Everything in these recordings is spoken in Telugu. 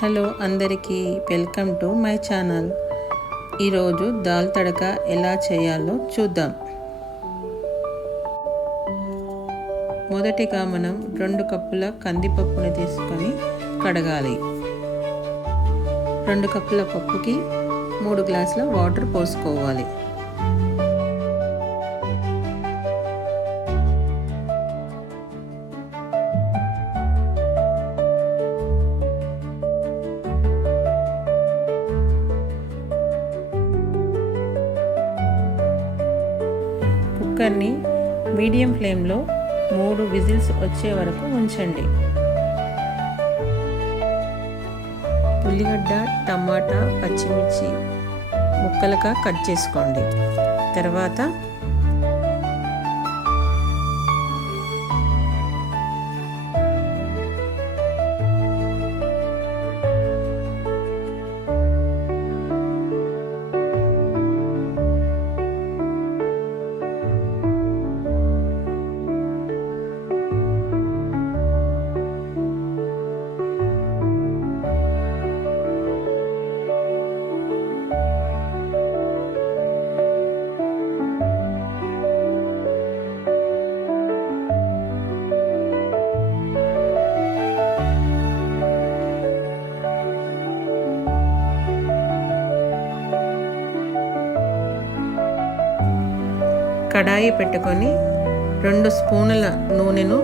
హలో అందరికీ వెల్కమ్ టు మై ఛానల్. ఈరోజు దాల్ తడక ఎలా చేయాలో చూద్దాం. మొదటిగా మనం 2 కప్పుల కందిపప్పును తీసుకొని కడగాలి. 2 కప్పుల పప్పుకి 3 గ్లాసుల వాటర్ పోసుకోవాలి. కుక్కర్ని మీడియం ఫ్లేమ్లో 3 విజిల్స్ వచ్చే వరకు ఉంచండి. ఉల్లిగడ్డ, టమాటా, పచ్చిమిర్చి ముక్కలుగా కట్ చేసుకోండి. తర్వాత కడాయి పెట్టుకొని 2 స్పూన్ల నూనెను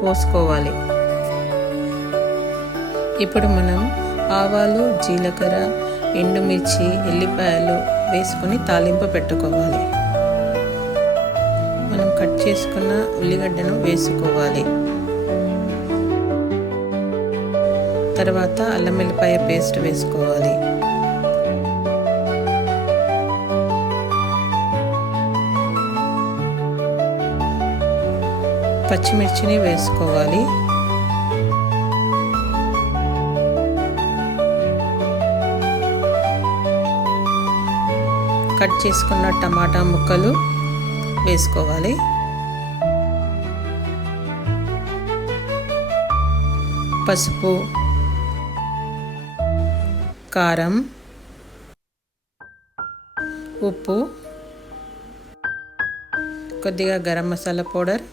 పోసుకోవాలి. ఇప్పుడు మనం ఆవాలు, జీలకర్ర, ఎండుమిర్చి, ఎల్లిపాయలు వేసుకొని తాలింపు పెట్టుకోవాలి. మనం కట్ చేసుకున్న ఉల్లిగడ్డను వేసుకోవాలి. తర్వాత అల్లం వెల్లిపాయ పేస్ట్ వేసుకోవాలి. పచ్చిమిర్చిని వేసుకోవాలి. కట్ చేసుకున్న టమాటా ముక్కలు వేసుకోవాలి. పసుపు, కారం, ఉప్పు, కొద్దిగా గరం మసాలా పౌడర్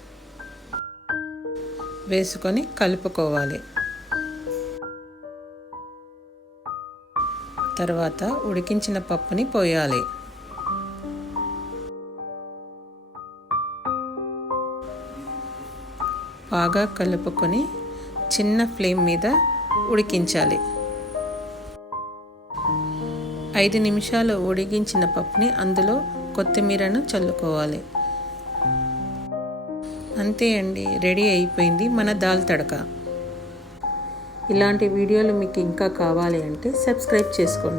వేసుకొని కలుపుకోవాలి. తర్వాత ఉడికించిన పప్పుని పోయాలి. బాగా కలుపుకొని చిన్న ఫ్లేమ్ మీద ఉడికించాలి. 5 నిమిషాలు ఉడికించిన పప్పుని అందులో కొత్తిమీరను చల్లుకోవాలి. అంతే అండి, రెడీ అయిపోయింది మన దాల్ తడక. ఇలాంటి వీడియోలు మీకు ఇంకా కావాలి అంటే సబ్స్క్రైబ్ చేసుకోండి.